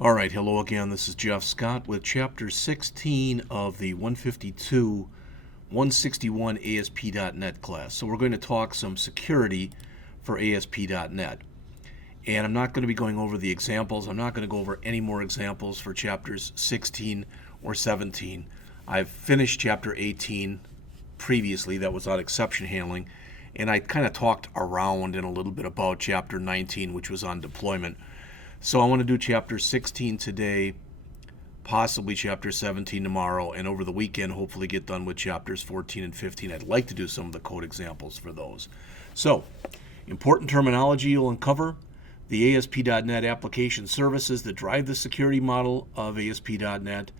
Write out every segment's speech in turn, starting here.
All right, hello again. This is Jeff Scott with Chapter 16 of the 152 161 ASP.NET class. So we're going to talk some security for ASP.NET. And I'm not going to be going over the examples. I'm not going to go over any more examples for Chapters 16 or 17. I've finished Chapter 18 previously. That was on exception handling. And I kind of talked around and a little bit about Chapter 19, which was on deployment. So I want to do Chapter 16 today, possibly Chapter 17 tomorrow, and over the weekend hopefully get done with Chapters 14 and 15. I'd like to do some of the code examples for those. So, important terminology you'll uncover: the ASP.NET application services that drive the security model of ASP.NET,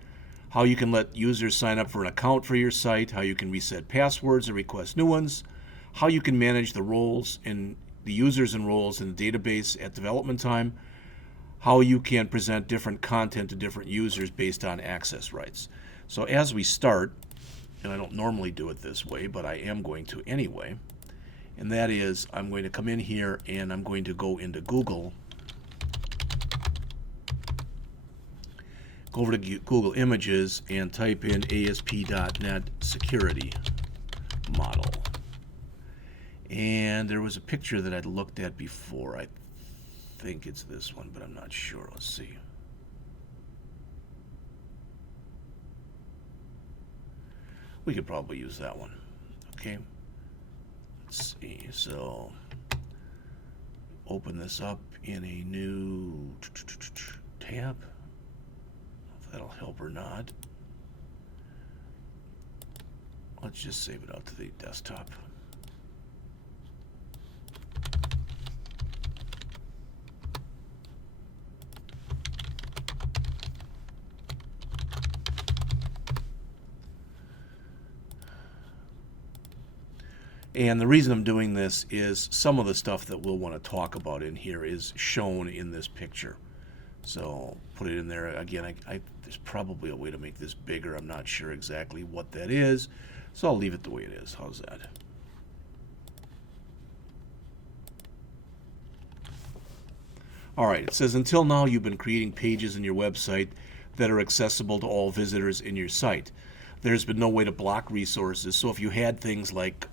how you can let users sign up for an account for your site, how you can reset passwords and request new ones, how you can manage the roles and the users and roles in the database at development time, how you can present different content to different users based on access rights. So as we start, and I don't normally do it this way, but I am going to anyway, and that is I'm going to come in here and I'm going to go into Google, go over to Google Images and type in ASP.NET Security Model. And there was a picture that I'd looked at before. I think it's this one, but I'm not sure. Let's see. We could probably use that one. Okay. Let's see. So open this up in a new tab. If that'll help or not. Let's just save it out to the desktop. And the reason I'm doing this is some of the stuff that we'll want to talk about in here is shown in this picture. So put it in there. Again, there's probably a way to make this bigger. I'm not sure exactly what that is, so I'll leave it the way it is. How's that? All right, it says, until now you've been creating pages in your website that are accessible to all visitors in your site. There's been no way to block resources. So if you had things like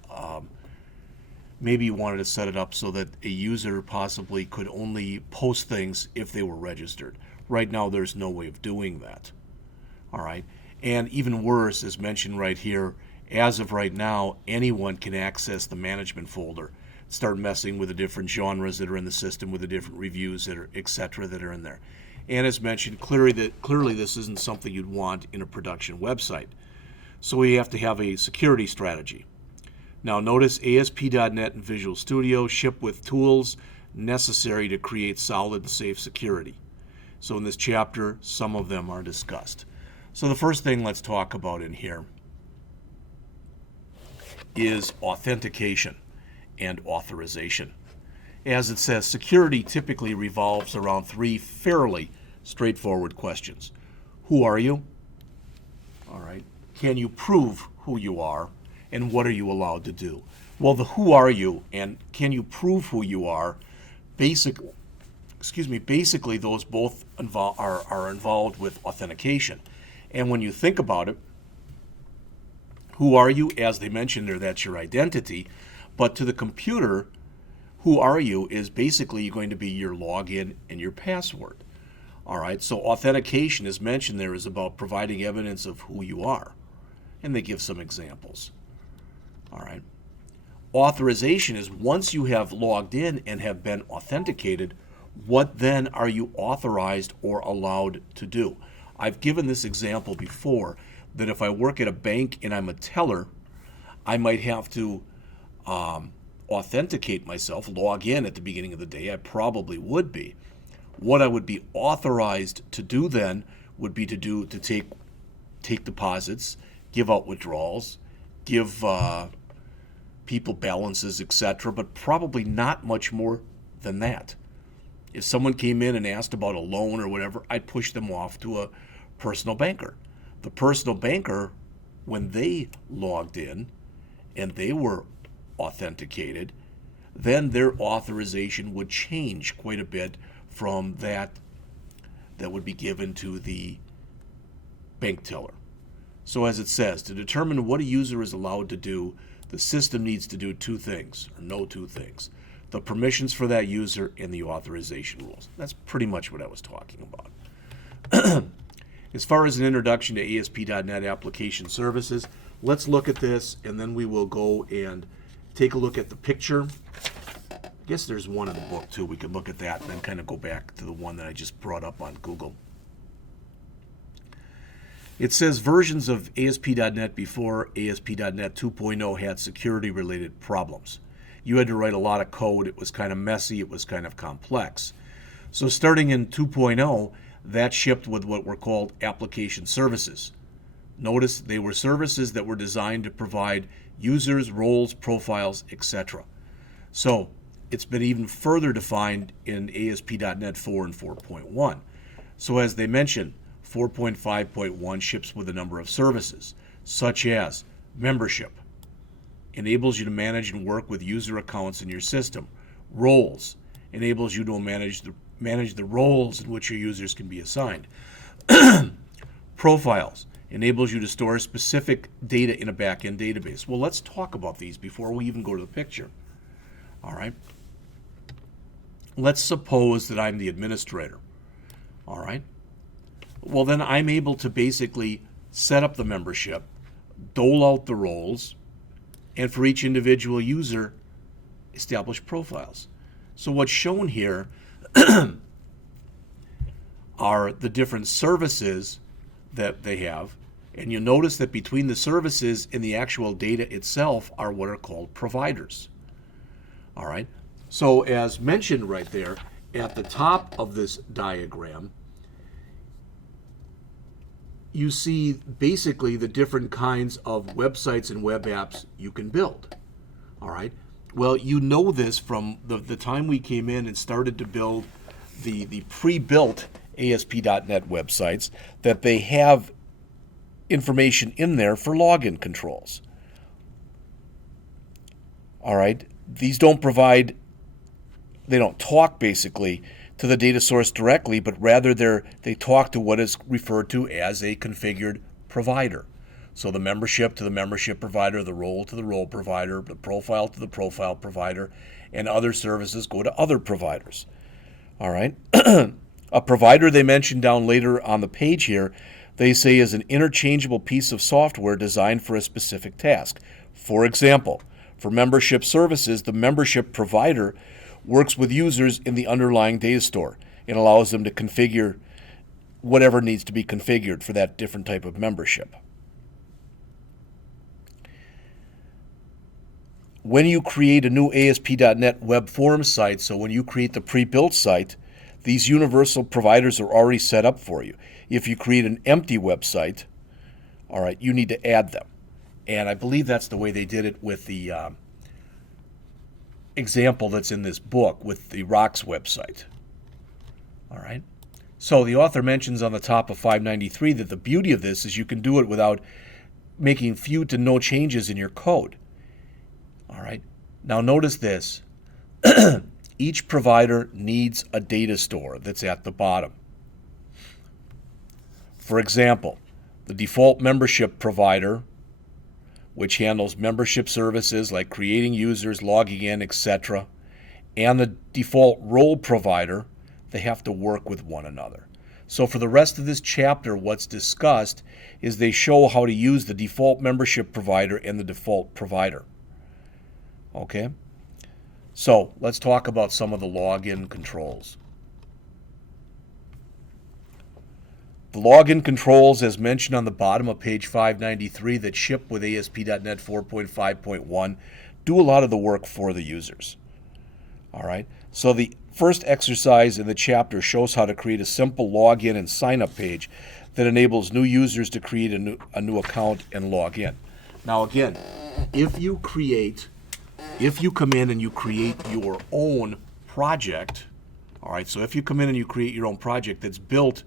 maybe you wanted to set it up so that a user possibly could only post things if they were registered. Right now there's no way of doing that. All right, and even worse, as mentioned right here, as of right now, anyone can access the management folder, start messing with the different genres that are in the system, with the different reviews that are, etc., that are in there. And as mentioned, clearly this isn't something you'd want in a production website. So we have to have a security strategy. Now notice ASP.NET and Visual Studio ship with tools necessary to create solid and safe security. So in this chapter, some of them are discussed. So the first thing let's talk about in here is authentication and authorization. As it says, security typically revolves around three fairly straightforward questions. Who are you? All right. Can you prove who you are? And what are you allowed to do? Well, the who are you and can you prove who you are, basically those both are involved with authentication. And when you think about it, who are you, as they mentioned there, that's your identity. But to the computer, who are you is basically going to be your login and your password. All right, so authentication, as mentioned there, is about providing evidence of who you are. And they give some examples. All right. Authorization is once you have logged in and have been authenticated, what then are you authorized or allowed to do? I've given this example before that if I work at a bank and I'm a teller, I might have to authenticate myself, log in at the beginning of the day. I probably would be. What I would be authorized to do then would be to take deposits, give out withdrawals, give people balances, etc., but probably not much more than that. If someone came in and asked about a loan or whatever, I'd push them off to a personal banker. The personal banker, when they logged in and they were authenticated, then their authorization would change quite a bit from that that would be given to the bank teller. So as it says, to determine what a user is allowed to do, the system needs to do two things, or know two things: the permissions for that user and the authorization rules. That's pretty much what I was talking about. As far as an introduction to ASP.NET application services, let's look at this, and then we will go and take a look at the picture. I guess there's one in the book too. We could look at that and then kind of go back to the one that I just brought up on Google. It says versions of ASP.NET before ASP.NET 2.0 had security-related problems. You had to write a lot of code. It was kind of messy. It was kind of complex. So starting in 2.0, that shipped with what were called application services. Notice they were services that were designed to provide users, roles, profiles, etc. So it's been even further defined in ASP.NET 4 and 4.1. So as they mentioned, 4.5.1 ships with a number of services, such as membership, enables you to manage and work with user accounts in your system. Roles, enables you to manage the roles in which your users can be assigned. Profiles, enables you to store specific data in a back-end database. Well, let's talk about these before we even go to the picture. All right. Let's suppose that I'm the administrator. All right. Well, then I'm able to basically set up the membership, dole out the roles, and for each individual user, establish profiles. So what's shown here are the different services that they have, and you'll notice that between the services and the actual data itself are what are called providers. All right. So as mentioned right there, at the top of this diagram, you see basically the different kinds of websites and web apps you can build. All right. Well, you know this from the time we came in and started to build the pre-built ASP.NET websites, that they have information in there for login controls. All right. These don't provide, they don't talk basically to the data source directly, but rather they talk to what is referred to as a configured provider. So the membership to the membership provider, the role to the role provider, the profile to the profile provider, and other services go to other providers. All right. A provider they mention down later on the page here, they say is an interchangeable piece of software designed for a specific task. For example, for membership services, the membership provider works with users in the underlying data store and allows them to configure whatever needs to be configured for that different type of membership. When you create a new ASP.NET web form site, so when you create the pre-built site, these universal providers are already set up for you. If you create an empty website, all right, you need to add them. And I believe that's the way they did it with the example that's in this book with the Rocks website. All right. So the author mentions on the top of 593 that the beauty of this is you can do it without making few to no changes in your code. All right. Now notice this. Each provider needs a data store that's at the bottom. For example, the default membership provider, which handles membership services like creating users, logging in, etc., and the default role provider, they have to work with one another. So for the rest of this chapter, what's discussed is they show how to use the default membership provider and the default provider. Okay? So let's talk about some of the login controls. The login controls, as mentioned on the bottom of page 593, that ship with ASP.NET 4.5.1, do a lot of the work for the users. All right. So the first exercise in the chapter shows how to create a simple login and sign-up page that enables new users to create a new account and log in. Now again, if you come in and you create your own project, all right, so if you come in and you create your own project that's built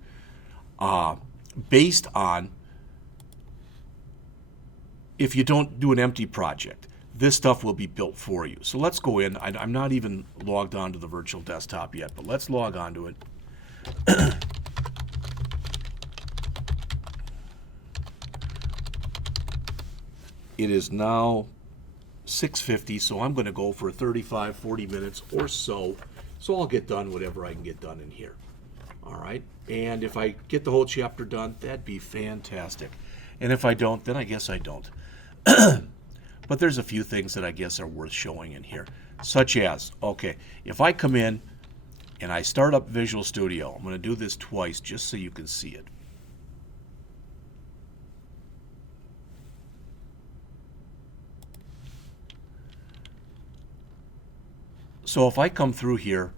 based on, if you don't do an empty project, this stuff will be built for you. So let's go in. I'm not even logged onto the virtual desktop yet, but let's log onto it. It is now 6:50, so I'm going to go for 35, 40 minutes or so. So I'll get done whatever I can get done in here. All right. And if I get the whole chapter done, that'd be fantastic. And if I don't, then I guess I don't. But there's a few things that I guess are worth showing in here, such as, okay, if I come in and I start up Visual Studio, I'm going to do this twice just so you can see it. So if I come through here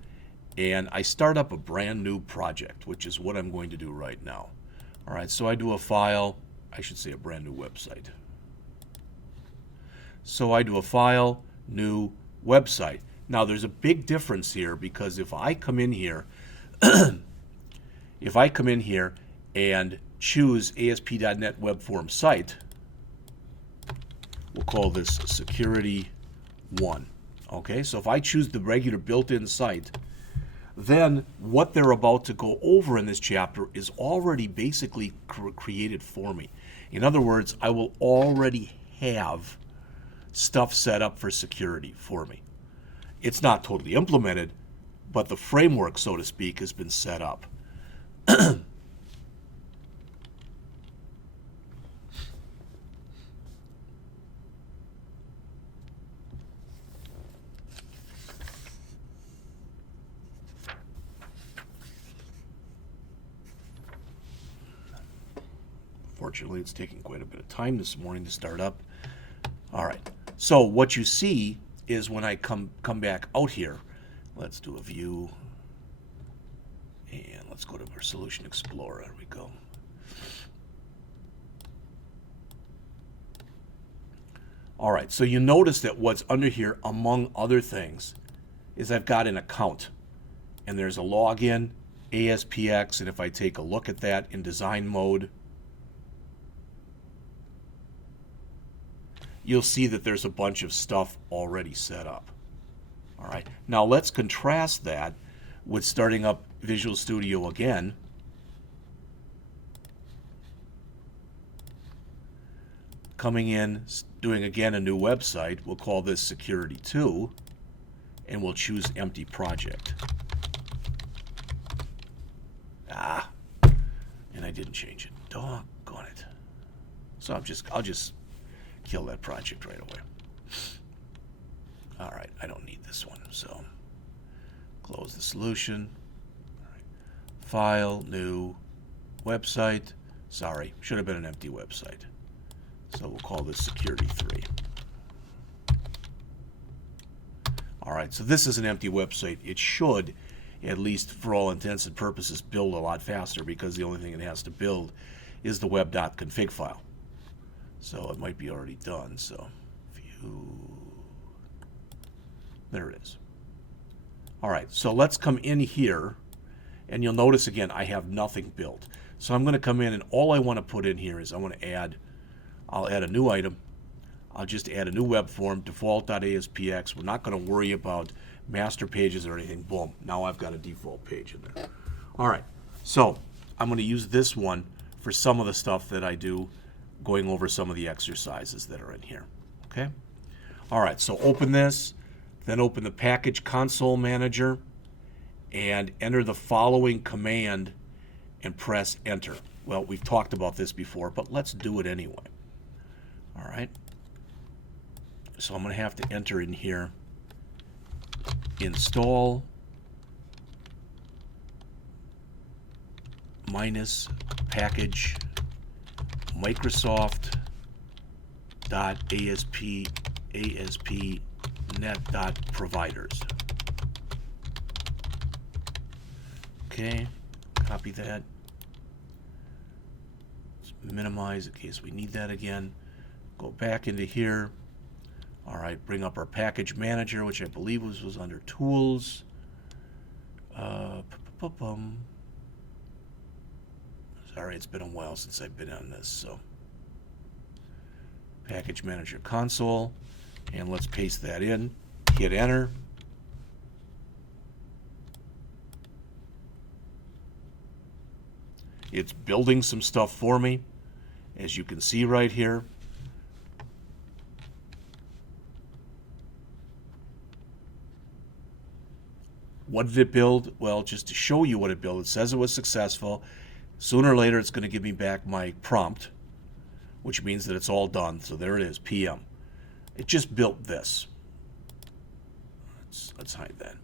and I start up a brand new project, which is what I'm going to do right now. All right, so I do a file, I should say a brand new website. So I do a file, new website. Now there's a big difference here because if I come in here, if I come in here and choose ASP.NET Web Form Site, we'll call this Security 1. Okay, so if I choose the regular built-in site, then what they're about to go over in this chapter is already basically created for me. In other words, I will already have stuff set up for security for me. It's not totally implemented, but the framework, so to speak, has been set up. Fortunately, it's taking quite a bit of time this morning to start up. All right, so what you see is when I come back out here, let's do a view, and let's go to our Solution Explorer. There we go. All right, so you notice that what's under here, among other things, is I've got an account, and there's a login, ASPX, and if I take a look at that in design mode, you'll see that there's a bunch of stuff already set up. All right, now let's contrast that with starting up Visual Studio again. Coming in, doing again a new website, we'll call this Security 2, and we'll choose Empty Project. And I didn't change it. Doggone it. So I'll just kill that project right away. All right, I don't need this one, so close the solution. All right. File, new website. Sorry, should have been an empty website. So we'll call this Security 3. All right, so this is an empty website. It should, at least for all intents and purposes, build a lot faster because the only thing it has to build is the web.config file. So it might be already done. So view, there it is. All right, so let's come in here, and you'll notice again I have nothing built. So I'm going to come in, and all I want to put in here is I'll add a new item. I'll just add a new web form, default.aspx. We're not going to worry about master pages or anything. Boom, now I've got a default page in there. All right, so I'm going to use this one for some of the stuff that I do, going over some of the exercises that are in here. Okay? All right, so open this, then open the Package Console Manager, and enter the following command and press Enter. Well, we've talked about this before, but let's do it anyway. All right. So I'm going to have to enter in here, install minus package Microsoft.ASP.net.providers. Okay, copy that. Let's minimize in case we need that again. Go back into here. All right, bring up our package manager, which I believe was under tools. Sorry, it's been a while since I've been on this, so package manager console, and let's paste that in. Hit enter. It's building some stuff for me, as you can see right here. what did it build? Well, just to show you what it built, it says it was successful. Sooner or later, it's going to give me back my prompt, which means that it's all done. So there it is, PM. It just built this. Let's hide that.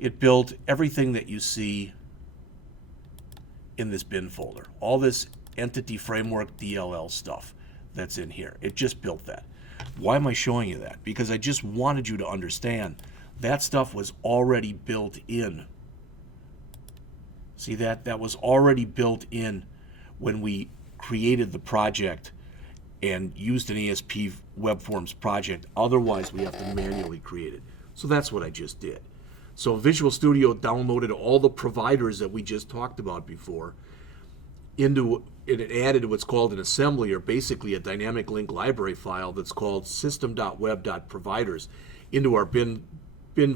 It built everything that you see in this bin folder. All this entity framework DLL stuff that's in here. It just built that. Why am I showing you that? Because I just wanted you to understand that stuff was already built in. See that? That was already built in when we created the project and used an ASP Web Forms project. Otherwise, we have to manually create it. So that's what I just did. So Visual Studio downloaded all the providers that we just talked about before into it. It added what's called an assembly, or basically a dynamic link library file that's called system.web.providers into our bin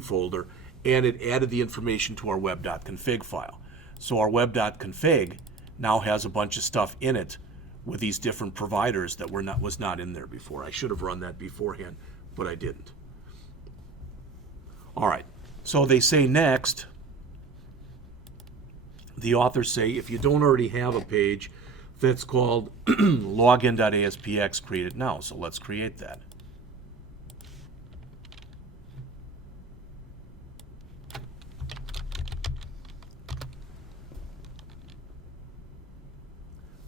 folder, and it added the information to our web.config file. So our web.config now has a bunch of stuff in it with these different providers that was not in there before. I should have run that beforehand, but I didn't. All right, so they say next, the authors say, if you don't already have a page that's called login.aspx, create it now. So let's create that.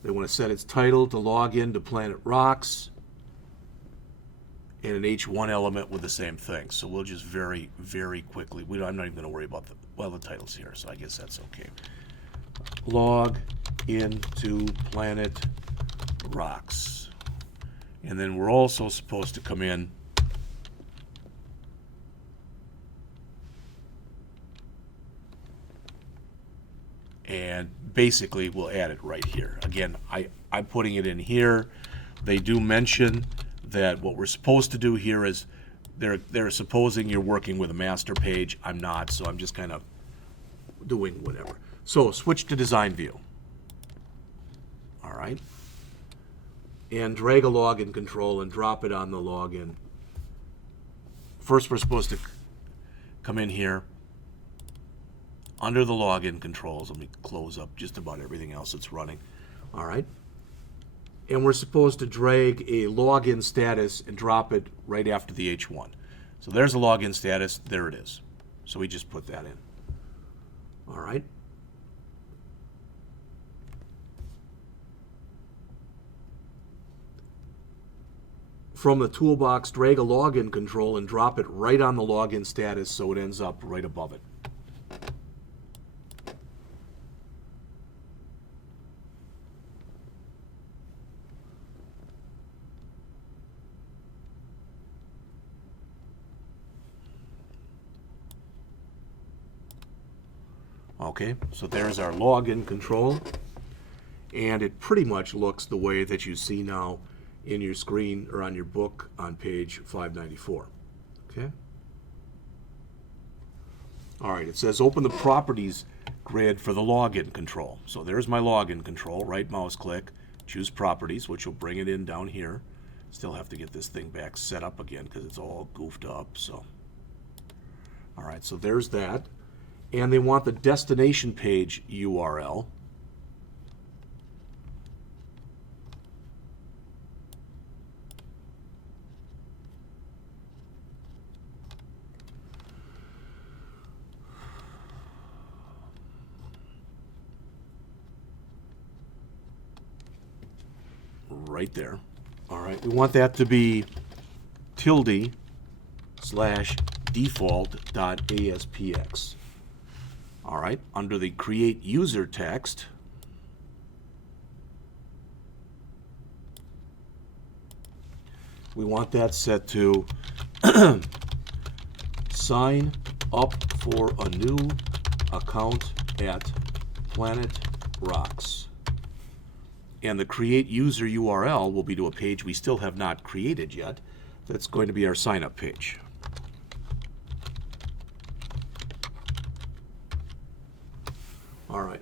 They want to set its title to login to Planet Rocks, and an H1 element with the same thing. So we'll just very, very quickly, I'm not even going to worry about the title's here, so I guess that's okay. Log into Planet Rocks. And then we're also supposed to come in and basically we'll add it right here. Again, I'm putting it in here. They do mention that what we're supposed to do here is they're supposing you're working with a master page. I'm not, so I'm just kind of doing whatever. So switch to design view. All right. And drag a login control and drop it on the login. First, we're supposed to come in here under the login controls. Let me close up just about everything else that's running. All right. And we're supposed to drag a login status and drop it right after the H1. So there's a login status. There it is. So we just put that in. All right. From the toolbox, drag a login control and drop it right on the login status so it ends up right above it. Okay, so there's our login control, and it pretty much looks the way that you see now in your screen or on your book on page 594. Okay. All right, it says open the properties grid for the login control. So there's my login control. Right mouse click, choose properties, which will bring it in down here. Still have to get this thing back set up again because it's all goofed up. So, all right, so there's that. And they want the destination page URL. Right there. All right, we want that to be ~default.aspx. All right, under the create user text, we want that set to sign up for a new account at Planet Rocks. And the create user URL will be to a page we still have not created yet. That's going to be our sign up page. All right.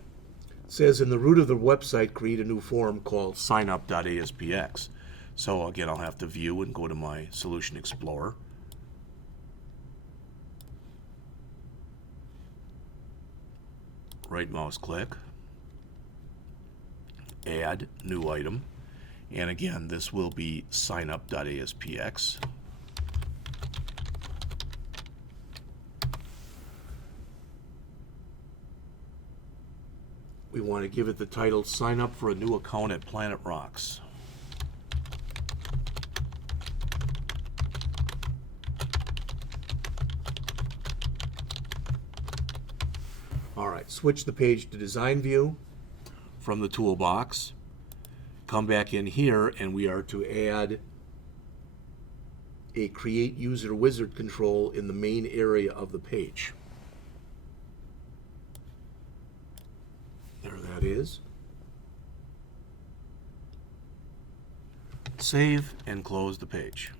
It says in the root of the website, create a new form called signup.aspx. So again, I'll have to view and go to my Solution Explorer. right mouse click, add new item, and again this will be signup.aspx. We want to give it the title Sign Up for a New Account at Planet Rocks. Alright, switch the page to Design View from the toolbox. Come back in here and we are to add a Create User Wizard control in the main area of the page. There that is. Save and close the page.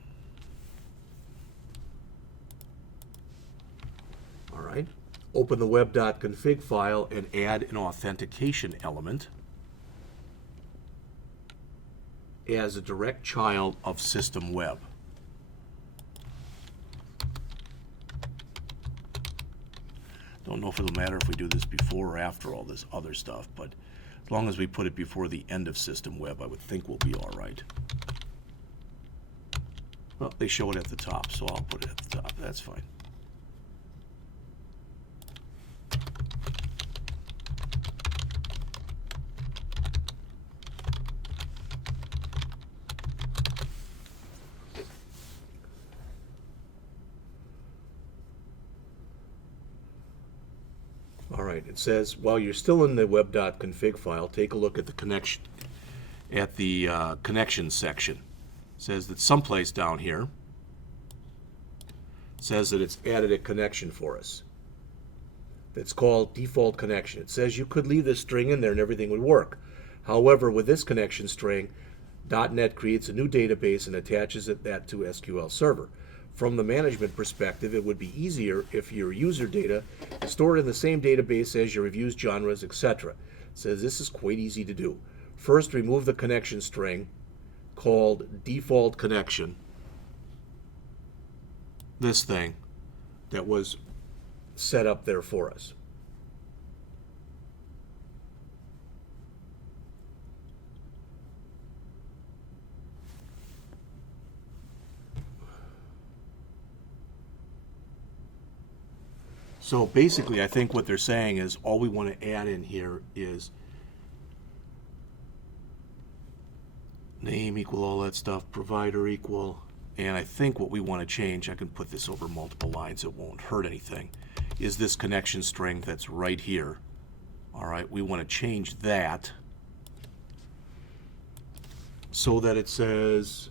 Alright. Open the web.config file and add an authentication element as a direct child of system web. Don't know if it'll matter if we do this before or after all this other stuff, but as long as we put it before the end of system web, I would think we'll be all right. Well, they show it at the top, so I'll put it at the top. That's fine. Alright, it says while you're still in the web.config file, take a look at the connection section. It says that someplace down here says that it's added a connection for us. That's called default connection. It says you could leave this string in there and everything would work. However, with this connection string, .NET creates a new database and attaches that to SQL Server. From the management perspective, it would be easier if your user data is stored in the same database as your reviews, genres, etc. It says this is quite easy to do. First, remove the connection string called default connection. This thing that was set up there for us. So basically, I think what they're saying is all we want to add in here is name equal all that stuff, provider equal, and I think what we want to change, I can put this over multiple lines, it won't hurt anything, is this connection string that's right here. All right, we want to change that so that it says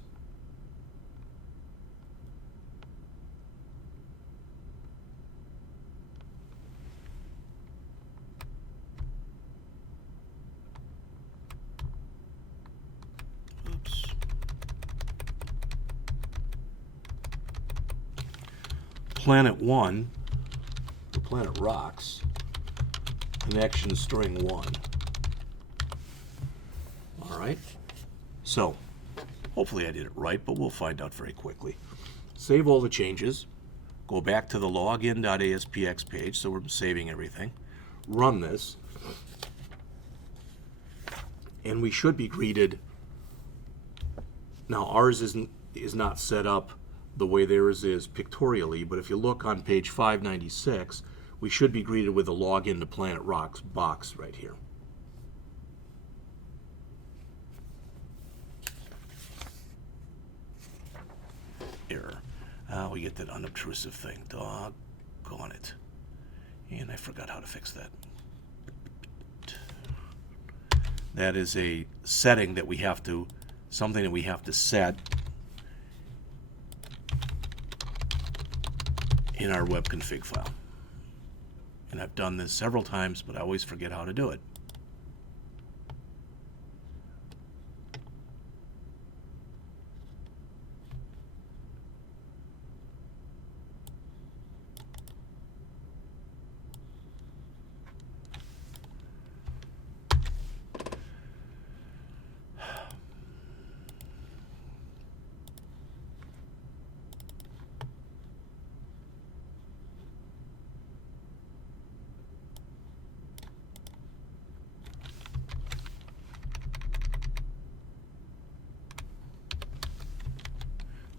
Planet 1, the Planet Rocks, connection string 1. All right. So, hopefully I did it right, but we'll find out very quickly. Save all the changes. Go back to the login.aspx page, so we're saving everything. Run this. And we should be greeted. Now, ours is not set up the way theirs is pictorially, but if you look on page 596, we should be greeted with a login to Planet Rocks box right here. Error. We get that unobtrusive thing. Doggone it. And I forgot how to fix that. That is a setting that we have to, something that we have to set in our web config file. And I've done this several times, but I always forget how to do it.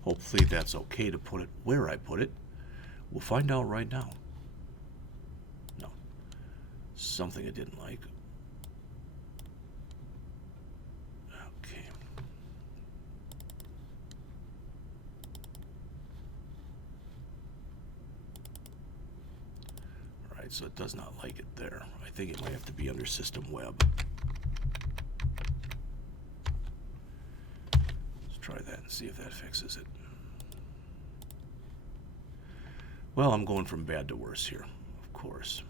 Hopefully that's okay to put it where I put it. We'll find out right now. No. Something I didn't like. Okay. All right, so it does not like it there. I think it might have to be under System Web. Let's try that and see if that fixes it. Well, I'm going from bad to worse here, of course.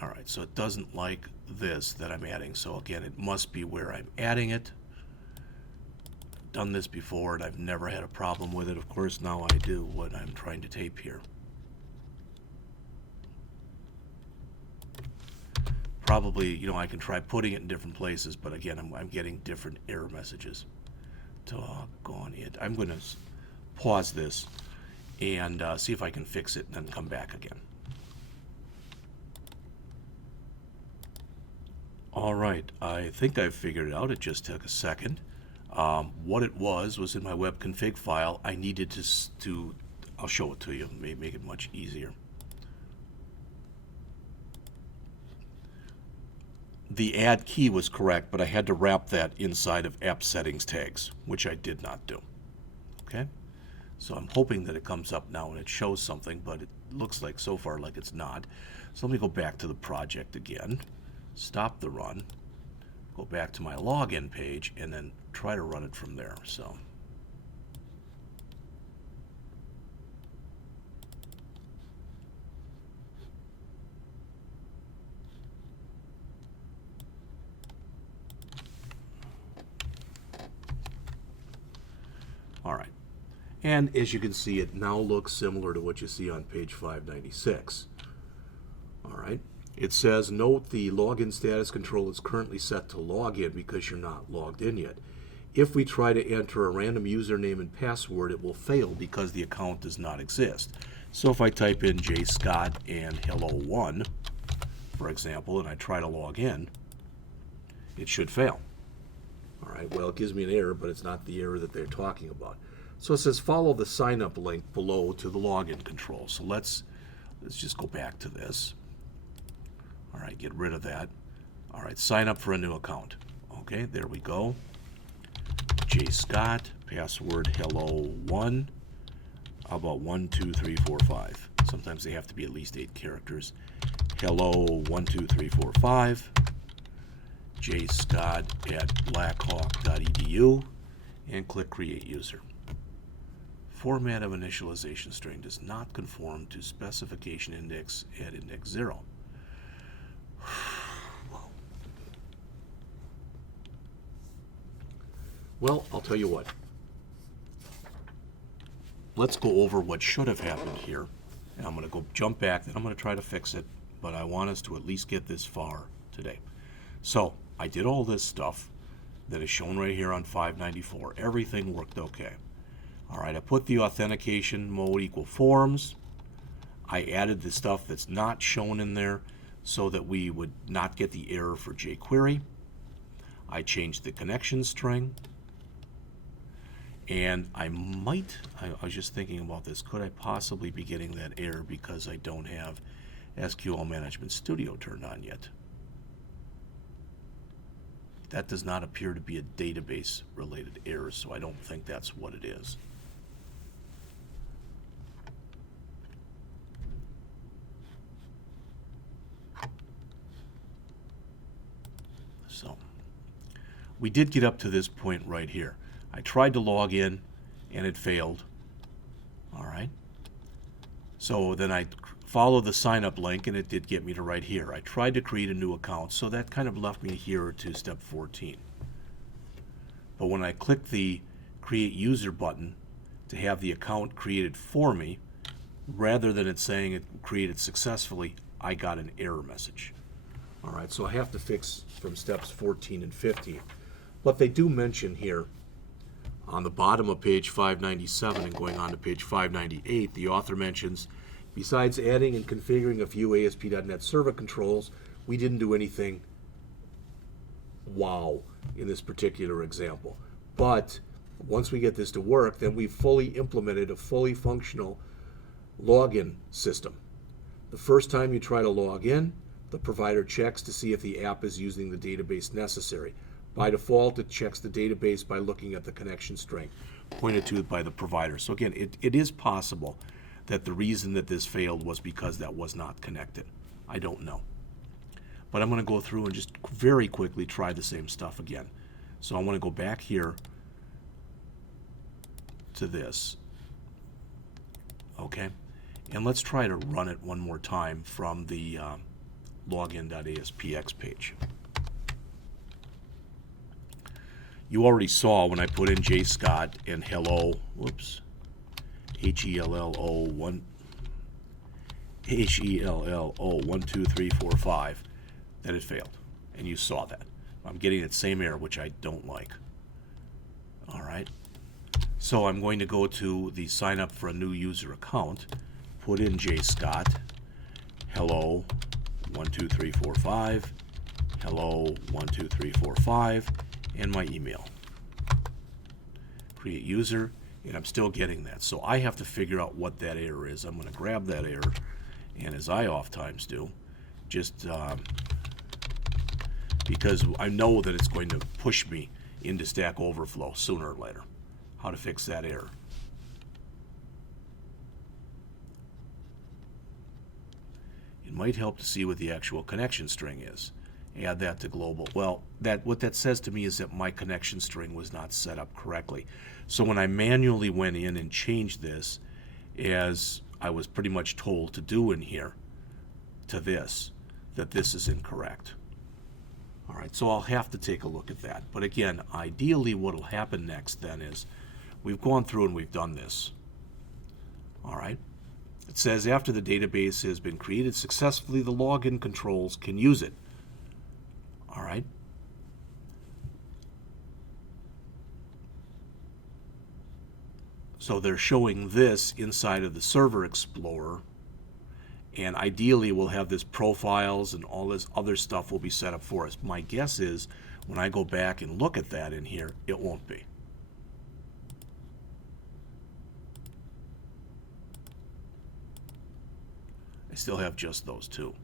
All right, so it doesn't like this that I'm adding. So again, it must be where I'm adding it. I've done this before and I've never had a problem with it. Of course, now I do when I'm trying to tape here. Probably, I can try putting it in different places, but again, I'm getting different error messages. Doggone it. I'm going to pause this and see if I can fix it and then come back again. All right, I think I've figured it out. It just took a second. What it was in my web config file. I needed to I'll show it to you, make it much easier. The add key was correct, but I had to wrap that inside of app settings tags, which I did not do. Okay, so I'm hoping that it comes up now and it shows something, but it looks like so far like it's not. So let me go back to the project again, stop the run, go back to my login page, and then try to run it from there. So all right. And as you can see, it now looks similar to what you see on page 596. All right. It says, note the login status control is currently set to login because you're not logged in yet. If we try to enter a random username and password, it will fail because the account does not exist. So if I type in jscott and hello1, for example, and I try to log in, it should fail. All right, well, it gives me an error, but it's not the error that they're talking about. So it says follow the sign up link below to the login control. So let's just go back to this. All right, get rid of that. All right, sign up for a new account. Okay, there we go. jscott, password hello1. How about 1, 2, 3, 4, 5? Sometimes they have to be at least 8 characters. Hello 1, 2, 3, 4, 5. jscott@blackhawk.edu and click Create User. Format of initialization string does not conform to specification index at index 0. Well, I'll tell you what. Let's go over what should have happened here. And I'm going to go jump back, then I'm going to try to fix it, but I want us to at least get this far today. So I did all this stuff that is shown right here on 594. Everything worked okay. All right, I put the authentication mode equal forms. I added the stuff that's not shown in there so that we would not get the error for jQuery. I changed the connection string. And I was just thinking about this, could I possibly be getting that error because I don't have SQL Management Studio turned on yet? That does not appear to be a database related error, so I don't think that's what it is. So we did get up to this point right here. I tried to log in and it failed. All right. So then I followed the sign up link and it did get me to right here. I tried to create a new account, so that kind of left me here to step 14. But when I clicked the Create User button to have the account created for me, rather than it saying it created successfully, I got an error message. All right, so I have to fix from steps 14 and 15. But they do mention here on the bottom of page 597 and going on to page 598, the author mentions, besides adding and configuring a few ASP.NET Server controls, we didn't do anything wow in this particular example. But once we get this to work, then we've fully implemented a fully functional login system. The first time you try to log in, the provider checks to see if the app is using the database necessary. By default, it checks the database by looking at the connection string pointed to by the provider. So again, it is possible that the reason that this failed was because that was not connected. I don't know. But I'm going to go through and just very quickly try the same stuff again. So I want to go back here to this. Okay. And let's try to run it one more time from the login.aspx page. You already saw when I put in jscott and hello, whoops, HELLO 1 2 3 4 5, that it failed. And you saw that. I'm getting that same error, which I don't like. All right. So I'm going to go to the sign up for a new user account, put in jscott, hello 1 2 3 4 5, hello 1 2 3 4 5, and my email. Create user, and I'm still getting that. So I have to figure out what that error is. I'm going to grab that error, and as I oftentimes do, just because I know that it's going to push me into Stack Overflow sooner or later. How to fix that error. It might help to see what the actual connection string is. Add that to global. Well, what that says to me is that my connection string was not set up correctly. So when I manually went in and changed this, as I was pretty much told to do in here, to this, that this is incorrect. All right, so I'll have to take a look at that. But again, ideally what will happen next then is we've gone through and we've done this. All right. It says after the database has been created successfully, the login controls can use it. All right. So they're showing this inside of the Server Explorer, and ideally we'll have this profiles and all this other stuff will be set up for us. My guess is when I go back and look at that in here, it won't be. I still have just those two.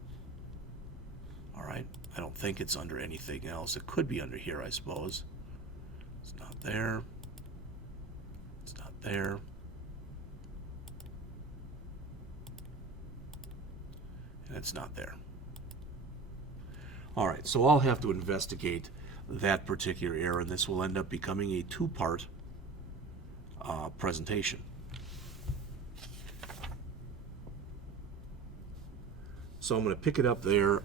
All right. I don't think it's under anything else. It could be under here, I suppose. It's not there. It's not there. And it's not there. All right, so I'll have to investigate that particular error, and this will end up becoming a two-part presentation. So I'm going to pick it up there,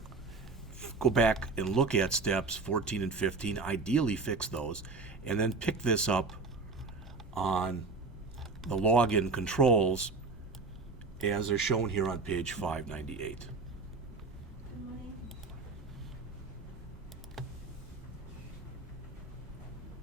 go back and look at steps 14 and 15, ideally fix those, and then pick this up on the login controls as they're shown here on page 598.